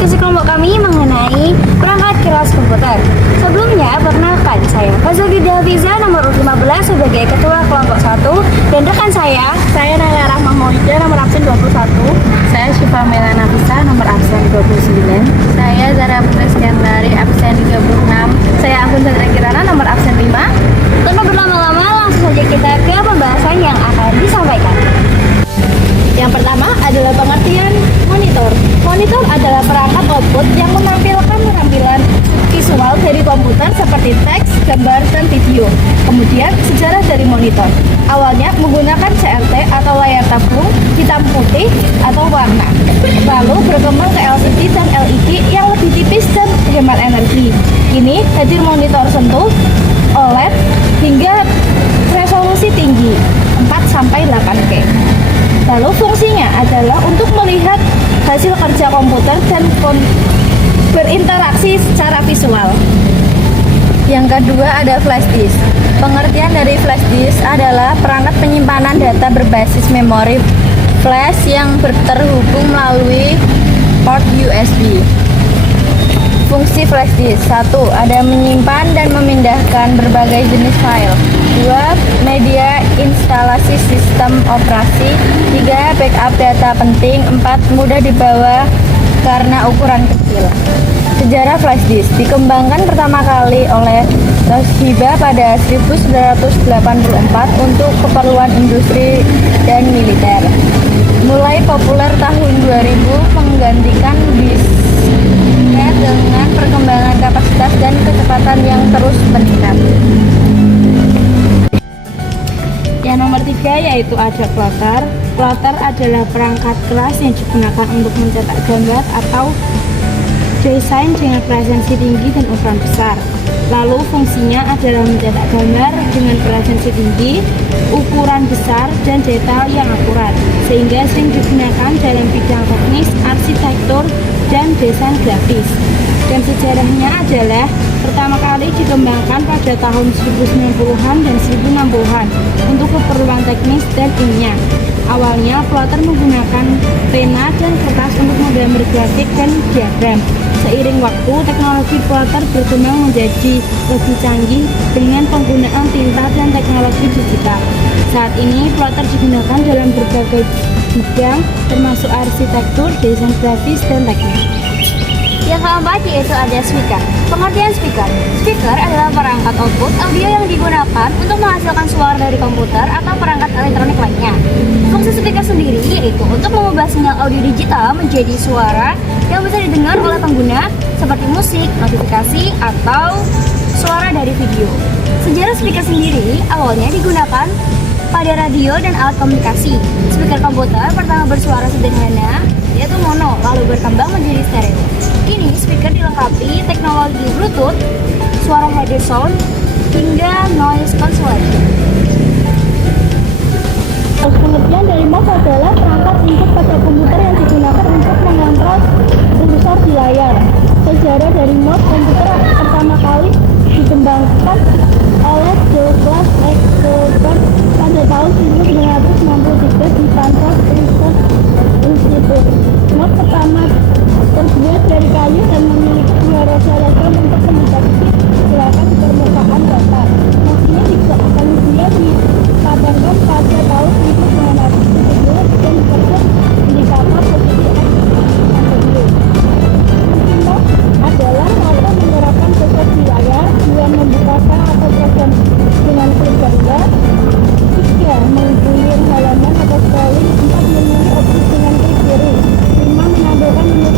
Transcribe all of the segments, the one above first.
diskusi kelompok kami mengenai perangkat keras komputer. Sebelumnya, perkenalkan saya Fazil Hafiza nomor 15 sebagai ketua kelompok 1 dan rekan saya Nala Rahmah Maulida nomor absen 21. Saya Syifa Melana Nafisa nomor absen 29. Saya Zara Putri Skandari absen 36. Saya Anggun Chandra Kirana nomor absen 5. Tanpa berlama-lama, langsung saja kita ke pembahasan yang akan disampaikan. Yang pertama adalah pengertian monitor. Monitor adalah perangkat output yang menampilkan tampilan visual dari komputer seperti teks, gambar, dan video. Kemudian, sejarah dari monitor. Awalnya menggunakan CRT atau layar tabung, hitam putih atau warna. Lalu berkembang ke LCD dan LED yang lebih tipis dan hemat energi. Kini hadir monitor sentuh, OLED, hingga resolusi tinggi 4-8K. Lalu fungsinya adalah untuk melihat hasil kerja komputer dan berinteraksi secara visual. Yang kedua ada flash disk. Pengertian dari flash disk adalah perangkat penyimpanan data berbasis memori flash yang terhubung melalui port USB. Fungsi flash disk: 1. Ada menyimpan dan memindahkan berbagai jenis file. 2. Media instalasi sistem operasi. 3. Backup data penting. 4. Mudah dibawa karena ukuran kecil. Sejarah flash disk dikembangkan pertama kali oleh Toshiba pada 1984 untuk keperluan industri dan militer. Mulai populer tahun 2000 menggantikan disket dengan perkembangan kapasitas dan kecepatan yang terus meningkat. Yang nomor 3 yaitu ada plotter. Plotter adalah perangkat keras yang digunakan untuk mencetak gambar atau desain dengan presensi tinggi dan ukuran besar. Lalu fungsinya adalah mencetak gambar dengan presensi tinggi, ukuran besar, dan detail yang akurat, sehingga sering digunakan dalam bidang teknis, arsitektur, dan desain grafis. Dan sejarahnya adalah pertama kali dikembangkan pada tahun 1990-an dan 1960-an untuk keperluan teknis dan ilmiah. Awalnya plotter menggunakan pena dan kertas untuk menggambar grafik dan diagram. Seiring waktu, teknologi plotter berkembang menjadi lebih canggih dengan penggunaan tinta dan teknologi digital. Saat ini plotter digunakan dalam berbagai bidang termasuk arsitektur, desain grafis, dan teknik. Yang keempat yaitu ada speaker. Pengertian speaker. Speaker adalah perangkat output audio yang digunakan untuk menghasilkan suara dari komputer atau perangkat elektronik lainnya. Fungsi speaker sendiri yaitu untuk mengubah sinyal audio digital menjadi suara yang bisa didengar oleh pengguna seperti musik, notifikasi, atau suara dari video. Sejarah speaker sendiri awalnya digunakan pada radio dan alat komunikasi. Speaker komputer pertama bersuara sederhana yaitu mono, lalu berkembang menjadi stereo. Kini speaker dilengkapi teknologi Bluetooth, suara header sound, hingga noise cancellation. Pengertian dari mouse adalah perangkat input pada komputer yang digunakan untuk mengontrol kursor di layar. Sejarah dari mouse komputer pertama kali dikembangkan oleh Douglas Expert pada tahun 1963 di Kansas Research Institute. Mouse pertama terbuat dari kayu dan memiliki dua roda untuk mendeteksi gerakan permukaan datar. Mesinnya juga akan dipatenkan pada tahun 1970 dan disebut indikator posisi X dan W. Fungsi mouse adalah satu menggerakkan cursor di layar, dua membukakan atau program dengan klik ganda, tiga mengunjungi halaman atau scrolling, empat memilih opsi dengan klik kiri, lima menampilkan menu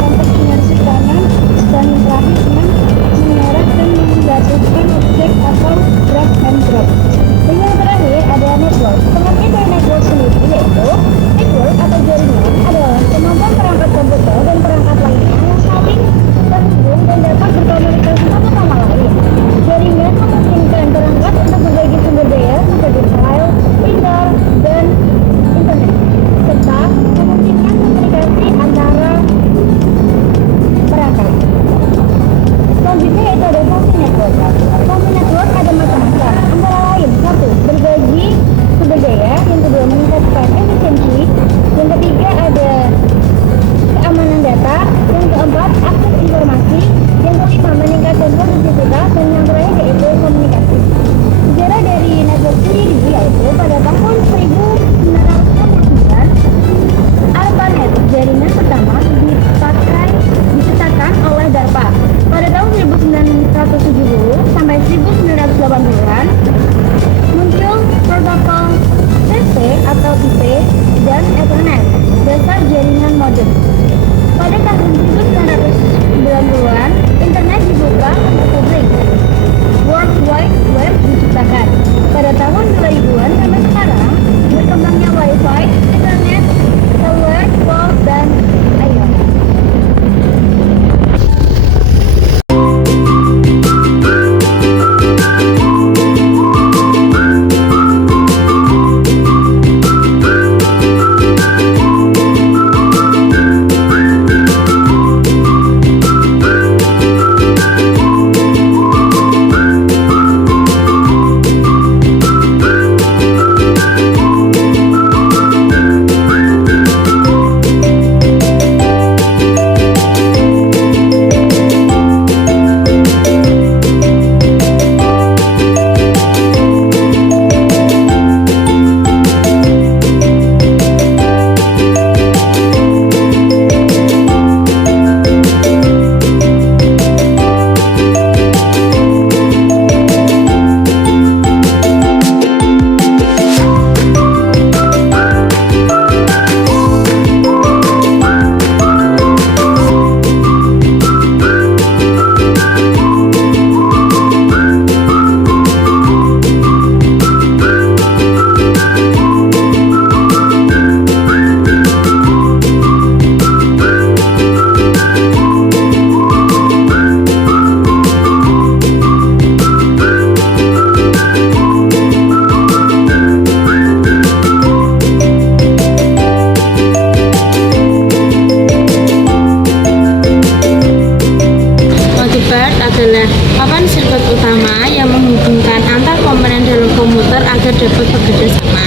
adalah papan sirkuit utama yang menghubungkan antar komponen dalam komputer agar dapat bekerja sama.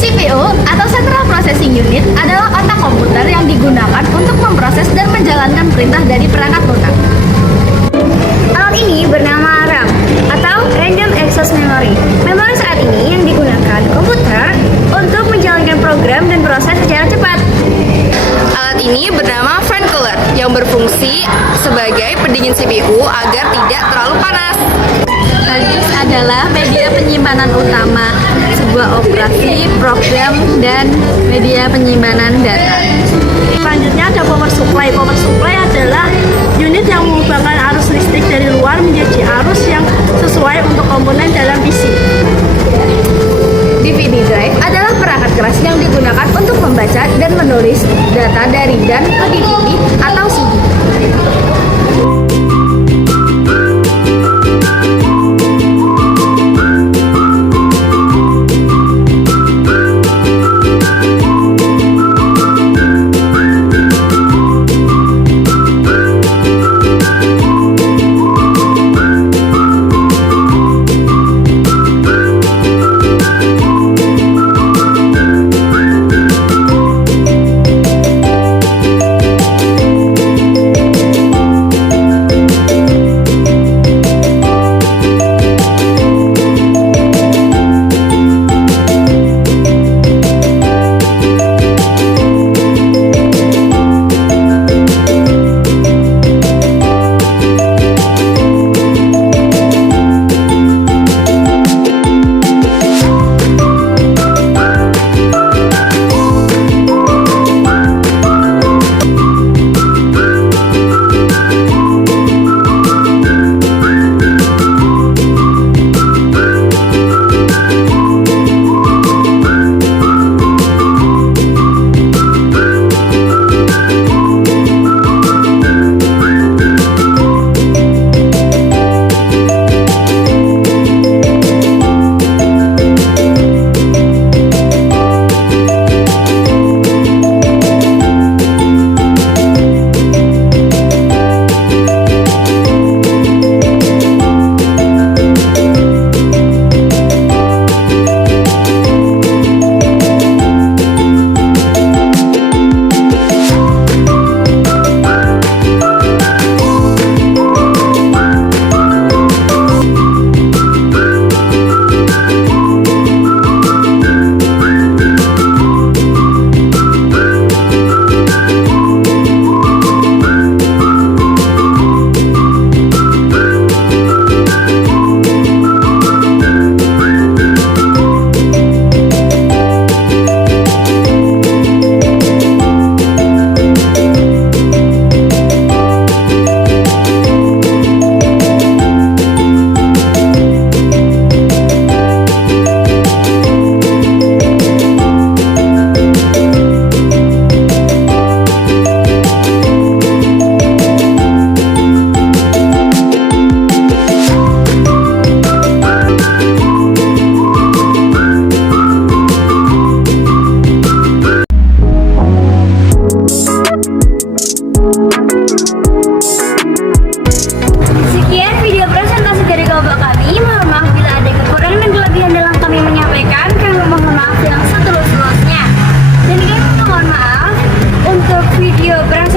CPU atau Central Processing Unit adalah otak komputer yang digunakan untuk memproses dan menjalankan perintah dari perangkat lunak. Alat ini bernama RAM atau Random Access Memory. Memori saat ini yang digunakan komputer untuk menjalankan program dan proses secara cepat. Alat ini bernama fan cooler yang berfungsi sebagai pendingin CPU agar tidak terlalu panas. Hard disk adalah media penyimpanan utama sebuah operasi, program, dan media penyimpanan data. Selanjutnya ada power supply. Power supply adalah unit yang mengubahkan arus listrik dari luar menjadi arus yang sesuai untuk komponen dalam PC. DVD drive adalah perangkat keras yang digunakan untuk membaca dan menulis data dari dan ke DVD atau CD. Sekian video presentasi dari kelompok kami. Mohon maaf bila ada kekurangan dan kelebihan dalam kami menyampaikan. Kami mohon maaf yang setulus-tulusnya. Dan kami mohon maaf untuk video presentasi